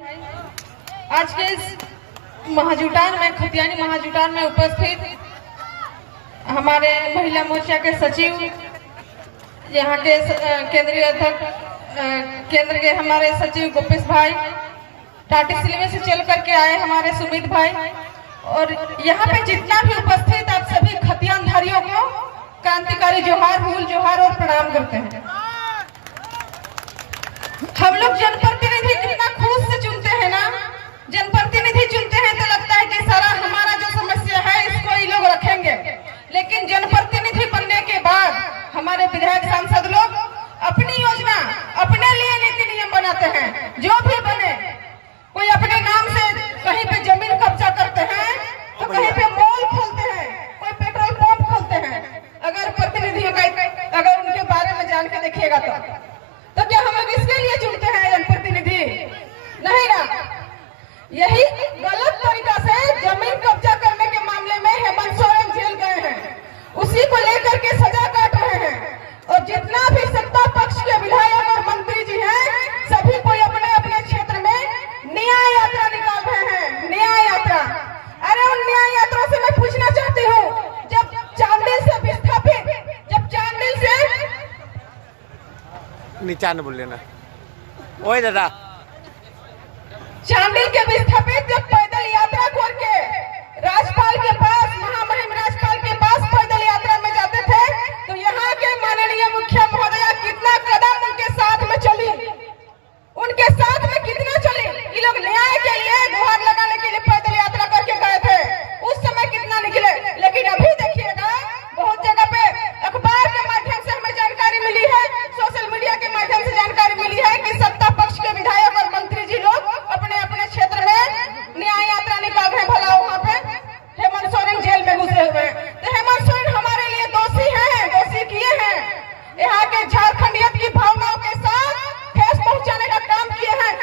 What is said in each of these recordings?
आज के इस महाजुटान में, खतियानी महाजुटान में उपस्थित हमारे महिला मोर्चा के सचिव, यहाँ के केंद्रीय अध्यक्ष, केंद्र के हमारे सचिव गोपेश भाई, टाटी सिलवे से चल करके आए हमारे सुमित भाई, और यहाँ पे जितना भी उपस्थित आप सभी खतियानधारियों को क्रांतिकारी जोहार, भूल जोहार और प्रणाम करते हैं। हम लोग जनप्रतिनिधि कितना खुश से चुनते हैं ना, जनप्रतिनिधि चुनते हैं तो लगता है कि सारा हमारा जो समस्या है इसको ये लोग रखेंगे, लेकिन जनप्रतिनिधि बनने के बाद हमारे विधायक सांसद लोग अपनी योजना, अपने लिए नीति नियम बनाते हैं। जो भी बने, कोई अपने नाम से कहीं पे जमीन कब्जा करते हैं तो कहीं पे मॉल खोलते हैं, कोई पेट्रोल पंप खोलते हैं। अगर प्रतिनिधियों का अगर उनके बारे में जान के देखिएगा तो क्या हम लोग इसके लिए चुनते हैं जनप्रतिनिधि? नहीं ना। यही गलत तरीका से जमीन कब्जा करने के मामले में हेमंत सोरेन जेल गए हैं, उसी को लेकर के सजा काट रहे हैं। और जितना भी सत्ता पक्ष के विधायक और मंत्री जी हैं, सभी कोई अपने अपने क्षेत्र में न्याय यात्रा निकाल रहे हैं। न्याय यात्रा, अरे उन न्याय यात्रा से मैं पूछना चाहती हूँ, जब चांडिल से विस्थापित, जब चांडिल से नीचा न बोल लेना, ओए दादा, चांडिल के विस्थापित जब पैदल यात्रा करके राज्यपाल के पास, महामहिम राज्यपाल के पास पैदल यात्रा में जाते थे, तो यहाँ के माननीय मुखिया महोदया कितना कदम उनके साथ में चली, उनके साथ में कितना चली। ये लोग न्याय के लिए, गुहार लगाने के लिए पैदल यात्रा करके गए थे, उस समय कितना निकले। लेकिन अभी देखिएगा, बहुत जगह पे अखबार के माध्यम से हमें जानकारी मिली है, सोशल मीडिया के माध्यम से जानकारी मिली है कि सत्ता पक्ष के विधायक और मंत्री जी लोग अपने अपने क्षेत्र में न्याय यात्रा निकाल रहे हैं। भला वहाँ पे हेमंत सोरेन जेल में घुसे हुए हैं, तो हेमंत सोरेन हमारे लिए दोषी हैं, दोषी किए हैं। यहाँ के झारखंडियत की भावनाओं के साथ ठेस पहुंचाने का काम किए हैं।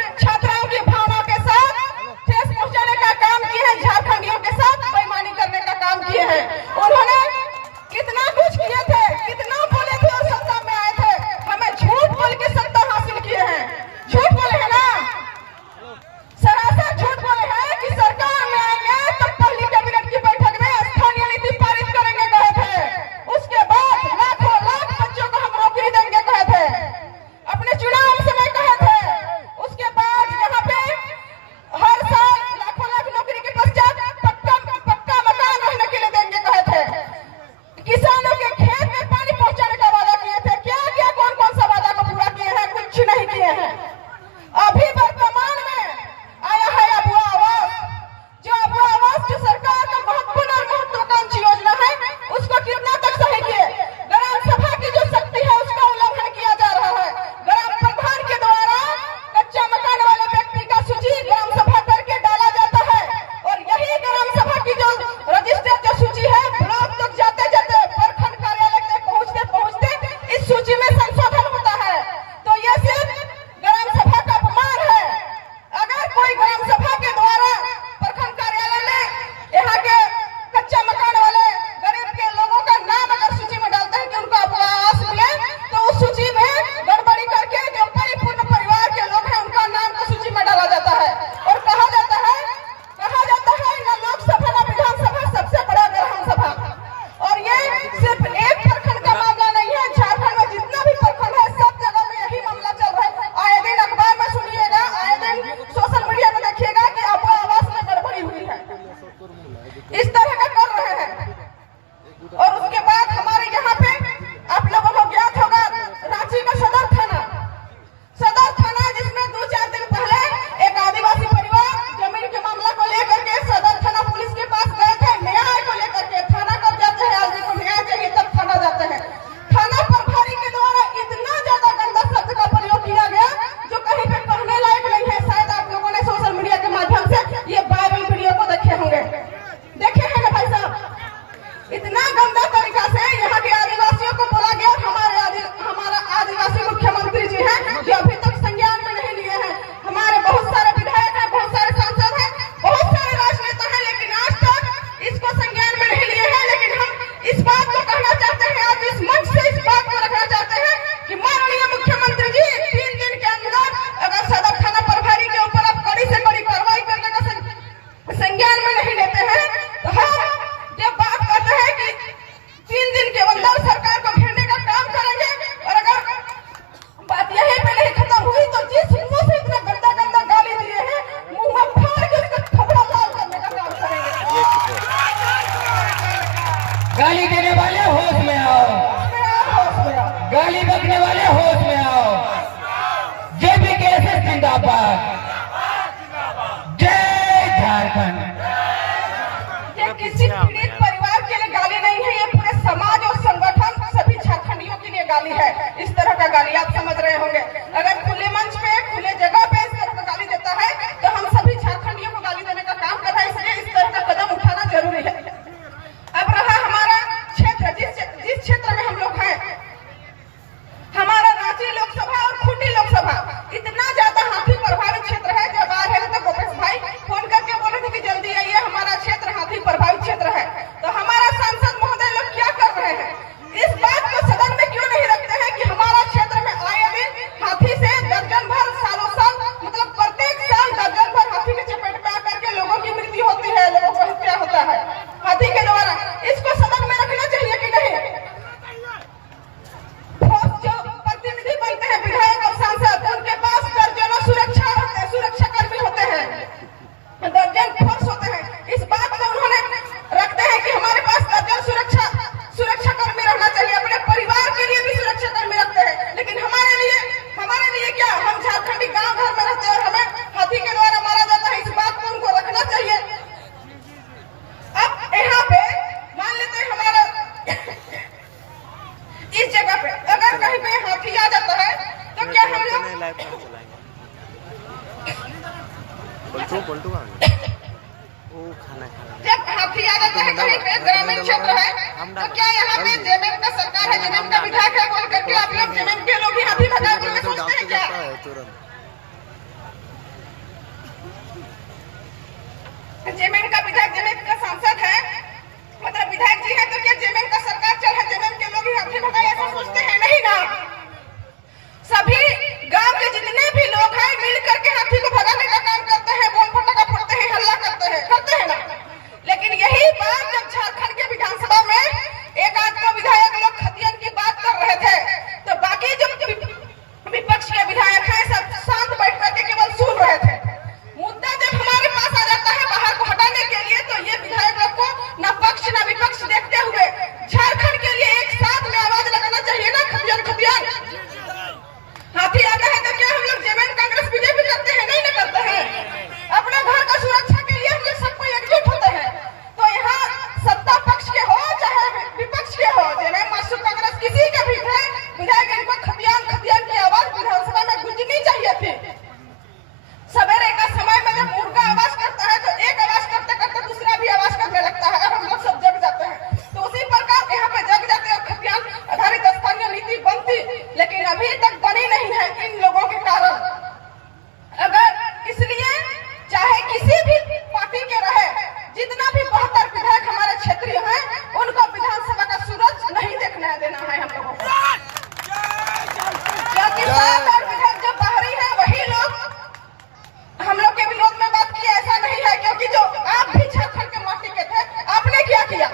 पलटू पलटू वो खाना जब हाथी आ जाता है कहीं पे ग्रामीण क्षेत्र है तो क्या यहाँ पे जमीन का सरकार है, जमीन का विधायक है बोल करके आप लोग जमीन के लोग ही हाथी भगाए बोल के सोचते हैं क्या? जमीन का विधायक, जमीन का सांसद है, मतलब विधायक जी है तो क्या जमीन का सरकार चल है, जमीन के लोग ही हाथी भगाए ऐसा सोचते हैं? नहीं ना, सभी गांव के जितने भी लोग हैं मिल करके हाथी को भगाने का काम करते हैं, बम फटाका फोड़ते हैं, हल्ला करते हैं ना। लेकिन यही बात जब झारखंड के विधानसभा में एक आध विधायक लोग खतियन की बात कर रहे थे तो बाकी जो विपक्ष के विधायक हैं सब शांत बैठ करके केवल सुन रहे थे। मुद्दा जब हमारे पास आ जाता है बाहर को हटाने के लिए तो ये विधायक लोग को न पक्ष न विपक्ष देखते हुए झारखंड के लिए एक साथ में आवाज लगाना चाहिए ना, खतियन खतियन। हाथी आता है तो क्या हम लोग जेएमएम कांग्रेस बीजेपी करते हैं? नहीं ना करते हैं। अपने घर का सुरक्षा के लिए हम लोग सबको एकजुट होते हैं। तो यहाँ सत्ता पक्ष के हो चाहे विपक्ष के हो, जेएमएम मासूम कांग्रेस किसी के भी थे, विधायक इनको खतियान खतियान की आवाज विधानसभा में गूंजनी चाहिए थी। सवेरे का समय में जब मुर्गा आवाज करता है तो एक आवाज करते करते दूसरा भी आवाज करने लगता है और हम लोग सब जग जाते हैं। तो उसी प्रकार यहाँ पे जग जाते और खतियान आधारित स्थानीय नीति बनती, लेकिन अभी तक बनी नहीं है इन लोगों के कारण। अगर इसलिए चाहे किसी भी पार्टी के रहे, जितना भी 72 विधायक हमारे क्षेत्रीय हैं उनको विधानसभा का सूरज नहीं देखने देना है हम लोगों को। क्योंकि 72 विधायक जो बाहरी है वही लोग हम लोग के विरोध में बात किया, ऐसा नहीं है। क्योंकि जो आप भी झारखंड के माटी के थे, आपने क्या किया?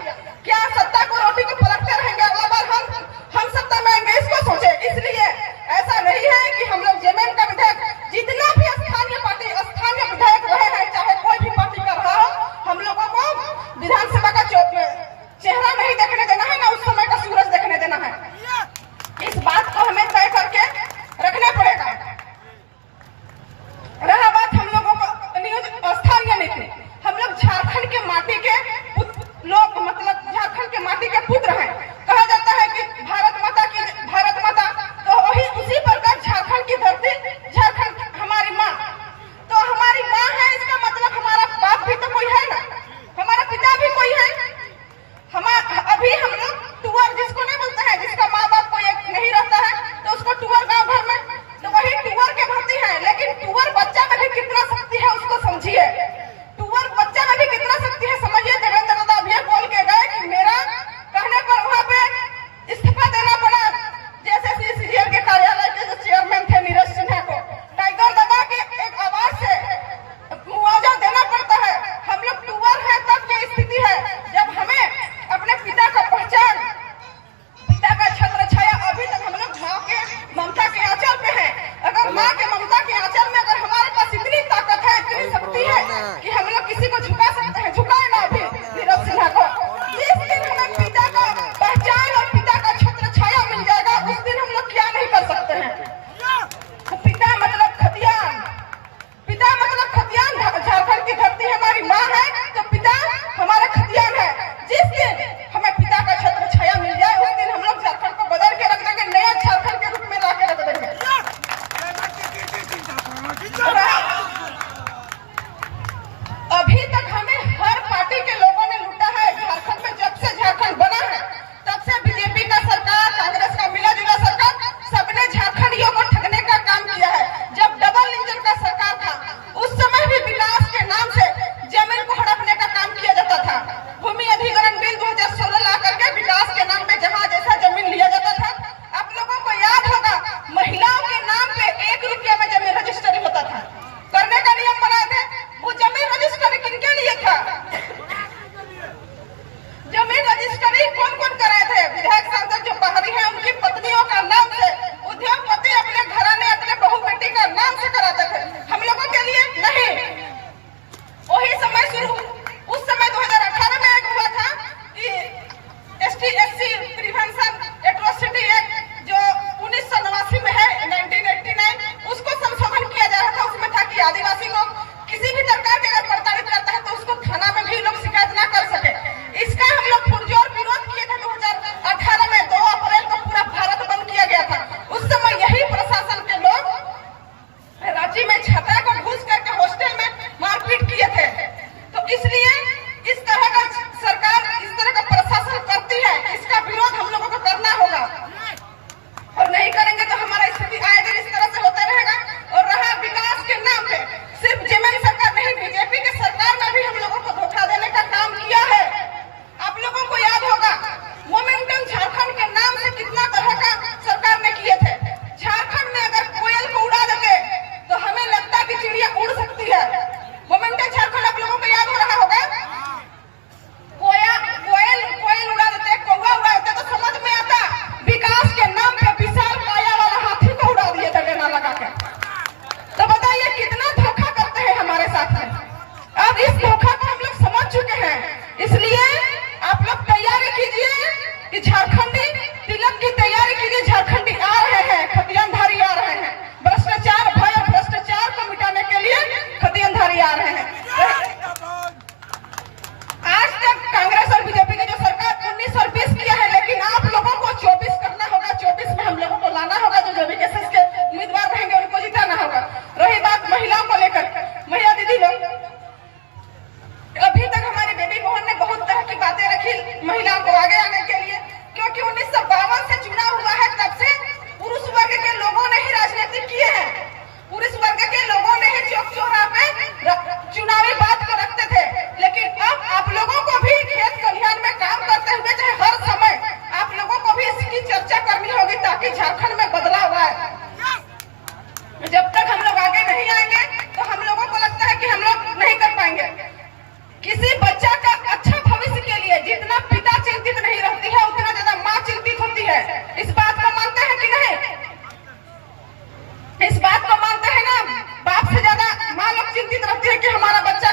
क्या सत्ता को रोटी को पलटते रहेंगे? अगला बार हम सत्ता में आएंगे इसको सोचे। इसलिए ऐसा नहीं है कि हम लोग जेएमएम का विधायक जितना भी स्थानीय विधायक रहे हैं, चाहे कोई भी पार्टी का रहा हो, हम लोगों को विधानसभा का चेहरा नहीं देखने देना है, ना उस समय का सूरज देखने देना है। इस बात को हमें तय करके रखना पड़ेगा। रहा बात हम लोगों को स्थानीय नीति, हम लोग झारखंड के माटी के लोग, मतलब झारखंड के माटी के पुत्र हैं। कहा जाता है कि भारत माता, तो वही उसी प्रकार झारखंड की धरती, झारखंड हमारी माँ, तो हमारी माँ है, इसका मतलब हमारा बाप भी तो कोई है ना, हमारा पिता भी कोई है। अभी हम लोग टूअर जिसको नहीं बोलते हैं, जिसका माँ बाप कोई एक नहीं रहता है तो उसको टूअर गाँव घर में, तो वही टूअर के भर्ती है। लेकिन टूअर बच्चा में भी कितना शक्ति है उसको समझिए। टूअर बच्चा में भी कितना शक्ति है समझिए। देवेंद्र दादा अभी बोल के गए कि मेरा कहने पर वहाँ पे इस्तीफा देना पड़ा, जैसे सीसीजीएल के कार्यालय के जो चेयरमैन थे नीरज सिन्हा को टाइगर दबा के एक आवाज से मुआवजा देना पड़ता है। हम लोग टूअर है तब की स्थिति है जब हमें अपने पिता का पहचान, पिता का छत्र छाया, अभी तक हम लोग माँ के ममता के आंचल पे है। अगर माँ के ममता के आंचल में अगर हमारे पास इतनी ताकत है, इतनी शक्ति है कि हम लोग किसी को झुका सकते हैं, झुकाए ना अभी नीरज सिन्हा को। जिस दिन हमें पिता का पहचान और पिता का छत्र छाया मिल जाएगा उस दिन हम लोग क्या नहीं कर सकते हैं। पिता मतलब खतियान, झारखंड की धरती हमारी माँ है तो पिता हमारा खतियान है। जिस दिन हमें पिता का छत्र छाया मिल जाए उस दिन हम लोग झारखंड को बदल के रख देंगे, नया झारखंड के रूप में ला के रख देंगे। अभी तक हमें हर पार्टी के लोगों ने लूटा है। झारखंड में जब से झारखंड बना है तब से बीजेपी का सरकार, कांग्रेस का मिला जुला सरकार, सबने झारखंडियों को ठगने का काम किया है। जब डबल इंजन का सरकार था उस समय भी विकास के नाम से जमीन को हड़पने का काम किया जाता था। भूमि अधिग्रहण बिल 2016 ला करके विकास के नाम पे जहां जैसा जमीन लिया जाता था। आप लोगों को याद होगा महिलाओं के नाम पे 1 रुपया में जमीन रजिस्ट्री होता था, करने का नियम बनाए थे। वो जमीन रजिस्ट्री किनके लिए था? जमीन रजिस्ट्री कौन कौन कराए थे? विधायक सांसद जो बाहरी है उनकी पत्नियों का नाम से, उद्योगपति अपने घराने अपने बहू बेटी का नाम से कराते थे। हम लोगों के लिए नहीं। वही समय शुरू, उस समय 2018 में एक हुआ था कि ST/SC प्रिवेंशन एट्रोसिटी एक्ट जो 1989 में है, 1989, उसको संशोधन किया जा रहा था। उसमें था कि आदिवासी लोग किसी भी प्रकार के अगर प्रताड़ित करता है तो उसको थाना में भी लोग शिकायत ना कर सके। इसका हम लोग पुरजोर विरोध किए थे। 2018 में 2 अप्रैल को पूरा भारत बंद किया गया था। उस समय यही प्रशासन के लोग रांची में छात्रा को घुस करके हॉस्टल में मार लगती है कि हमारा बच्चा